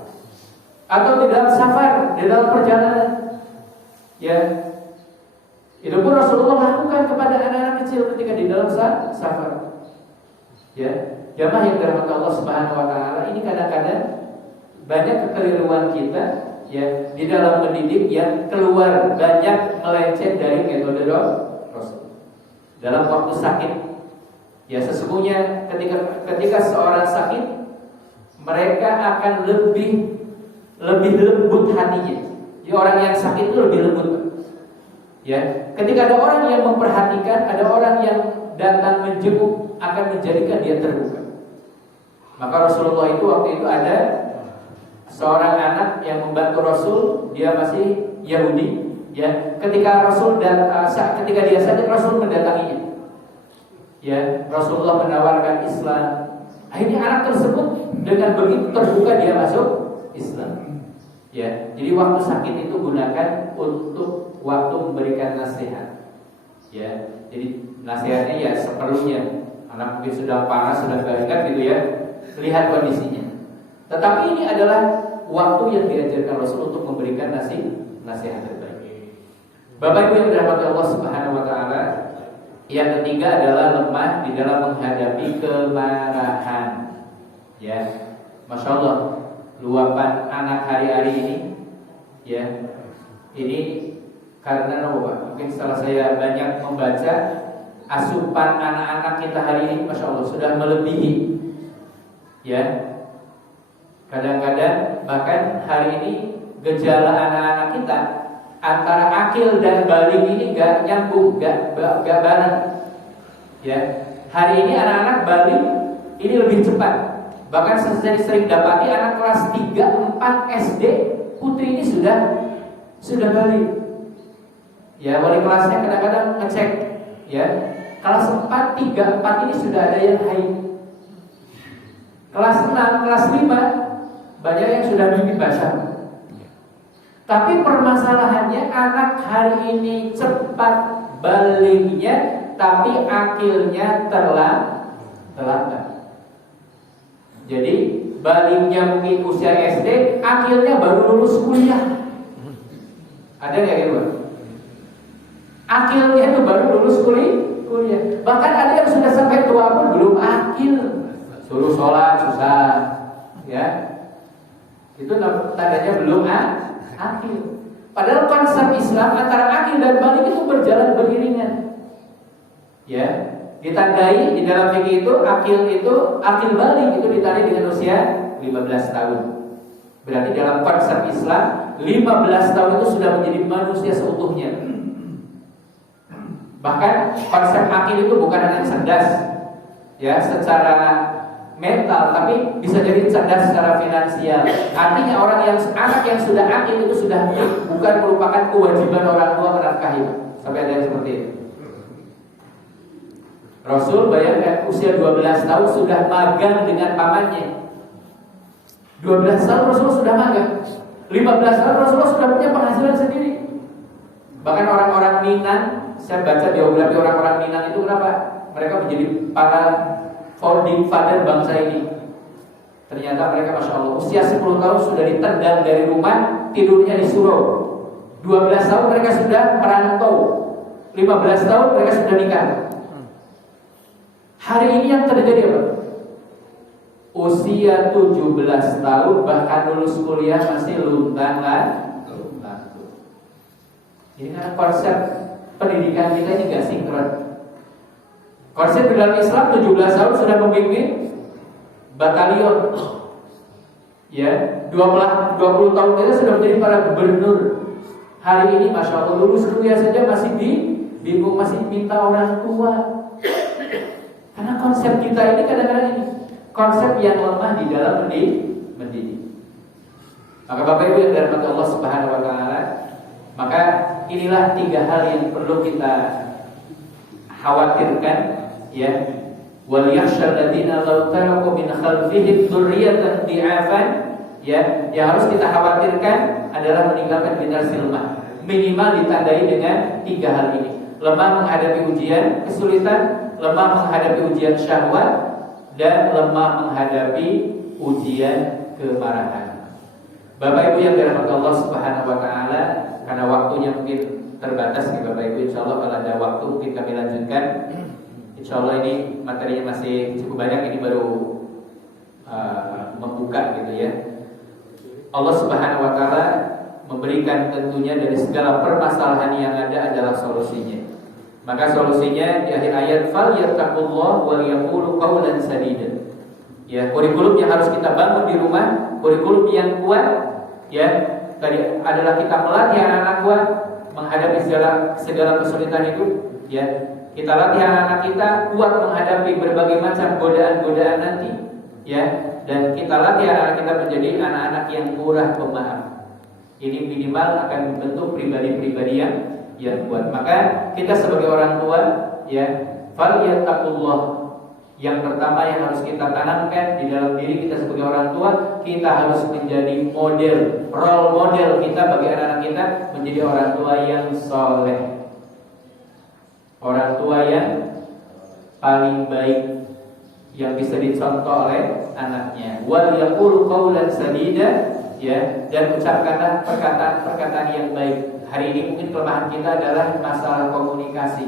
Atau di dalam safar, di dalam perjalanan. Ya. Itu pun Rasulullah lakukan kepada anak-anak kecil ketika di dalam safar. Ya, jamaah yang dirahmati Allah Subhanahu wa taala, ini kadang-kadang banyak kekeliruan kita ya di dalam mendidik yang keluar banyak melenceng dari metode Rasul. Dalam waktu sakit, ya sesungguhnya ketika seorang sakit, mereka akan lebih lembut hatinya. Ya, orang yang sakit itu lebih lembut. Ya, ketika ada orang yang memperhatikan, ada orang yang datang menjenguk, akan menjadikan dia terbuka. Maka Rasulullah itu waktu itu ada seorang anak yang membantu Rasul, dia masih Yahudi. Ya, ketika ketika dia sakit, Rasul mendatanginya. Ya, Rasulullah menawarkan Islam. Akhirnya anak tersebut dengan begitu terbuka dia masuk Islam. Ya, jadi waktu sakit itu gunakan untuk waktu memberikan nasihat. Ya, jadi nasihatnya ya seperlunya. Anak mungkin sudah panas, sudah gagal gitu ya, lihat kondisinya. Tetapi ini adalah waktu yang diajarkan Rasul untuk memberikan nasihat terbaik. Bapak Ibu yang dirahmati Allah Subhanahu wa taala, yang ketiga adalah lemah di dalam menghadapi kemarahan. Ya, Masya Allah, luapan anak hari-hari ini, ya, ini karena mungkin setelah saya banyak membaca asupan anak-anak kita hari ini, Masya Allah, sudah melebihi. Ya, kadang-kadang bahkan hari ini gejala anak-anak kita antara akil dan balik ini gak nyambung, gak bareng. Ya, hari ini anak-anak balik ini lebih cepat. Bahkan saya sering dapati anak kelas 3, 4 SD putri ini sudah balik. Ya, wali kelasnya kadang-kadang ngecek, ya, kelas 4, 3, 4 ini sudah ada yang haid. Kelas 6, kelas 5 banyak yang sudah bibit basah. Tapi permasalahannya anak hari ini cepat baliknya, tapi akilnya terlambat. Jadi baliknya mungkin usia SD, akilnya baru lulus kuliah. Ada nggak gitu? Akilnya itu baru lulus kuliah. Bahkan ada yang sudah sampai tua pun belum akil. Suruh sholat susah, ya. Itu tandanya belum akil. Padahal konsep Islam antara akil dan balik itu berjalan beriringan. Ya, ditandai di dalam fikih itu akil balik itu ditandai dengan usia 15 tahun. Berarti dalam konsep Islam 15 tahun itu sudah menjadi manusia seutuhnya. Bahkan konsep akil itu bukan hanya cerdas, ya, secara mental, tapi bisa jadi cerdas secara finansial. Artinya anak yang sudah akil itu sudah bukan merupakan kewajiban orang tua menafkahi. Sampai ada yang seperti itu. Rasul bayangkan usia 12 tahun sudah magang dengan pamannya. 12 tahun Rasul sudah magang. 15 tahun Rasul sudah punya penghasilan sendiri. Bahkan orang-orang Minang, saya baca biografi orang-orang Minang itu kenapa mereka menjadi para founding father bangsa ini. Ternyata mereka Masya Allah usia 10 tahun sudah ditendang dari rumah, tidurnya di surau. 12 tahun mereka sudah merantau. 15 tahun mereka sudah nikah. Hari ini yang terjadi apa? Usia 17 tahun bahkan lulus kuliah masih luntang. Ini karena konsep pendidikan kita ini gak sinkron. Konsep dalam Islam 17 tahun sudah memimpin batalion. Ya, 20 tahun kita sudah menjadi para gubernur. Hari ini Masya Allah lulus kuliah saja masih bingung, masih minta orang tua. Karena konsep kita ini kadang-kadang ini konsep yang lemah di dalam mendidik. Maka Bapak Ibu yang dirahmati Allah Subhanahu wa taala, maka inilah 3 hal yang perlu kita khawatirkan, ya. Wal yakhshal ladzina law taraku min khalfihim dzurriyyatan dhi'afan, ya. Yang harus kita khawatirkan adalah meninggalkan generasi lemah. Minimal ditandai dengan 3 hal ini. Lemah menghadapi ujian, kesulitan, lemah menghadapi ujian syahwat, dan lemah menghadapi ujian kemarahan. Bapak Ibu yang dirahmati Allah Subhanahu wa taala, karena waktunya mungkin terbatas nih Bapak Ibu, insyaallah kalau ada waktu mungkin kami lanjutkan. Insyaallah ini materinya masih cukup banyak, ini baru membuka gitu ya. Allah Subhanahu wa taala memberikan tentunya dari segala permasalahan yang ada adalah solusinya. Maka solusinya di akhir ayat falyattaqullah wal yaqulu qawlan sadida. Ya, kurikulum yang harus kita bangun di rumah, kurikulum yang kuat, ya, tadi adalah kita melatih anak-anak kuat menghadapi segala kesulitan itu, ya. Kita latih anak-anak kita kuat menghadapi berbagai macam godaan-godaan nanti, ya. Dan kita latih anak-anak kita menjadi anak-anak yang murah pemaaf. Ini minimal akan membentuk pribadi-pribadi yang kuat. Maka kita sebagai orang tua, ya, falyattaqullah. Yang pertama yang harus kita tanamkan di dalam diri kita sebagai orang tua, kita harus menjadi model, role model kita bagi anak-anak kita menjadi orang tua yang soleh, orang tua yang paling baik, yang bisa dicontoh oleh anaknya. Wal yaqulu qawlan sadida, ya, dan ucapkanlah perkataan-perkataan yang baik. Hari ini mungkin kelemahan kita adalah masalah komunikasi,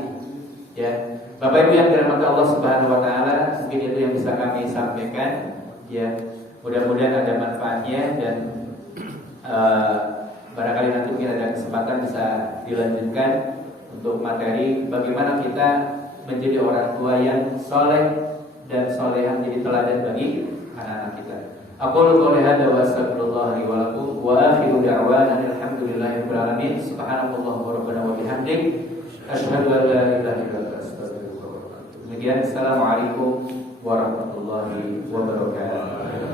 ya. Bapak Ibu yang dirahmati Allah Subhanahu wa taala, mungkin itu yang bisa kami sampaikan, ya. Mudah-mudahan ada manfaatnya dan barangkali nanti mungkin ada kesempatan bisa dilanjutkan untuk materi bagaimana kita menjadi orang tua yang soleh dan solehah, menjadi teladan bagi anak-anak kita. Aqulu qouli hadza wa astaghfirullah li wa lakum wa akhiru da'wana alhamdulillahirabbil alamin. Subhanakallahumma rabbana wa bihamdik asyhadu an la ilaha illa anta astaghfiruka wa atubu ilaik. Demikian, assalamualaikum warahmatullahi wabarakatuh.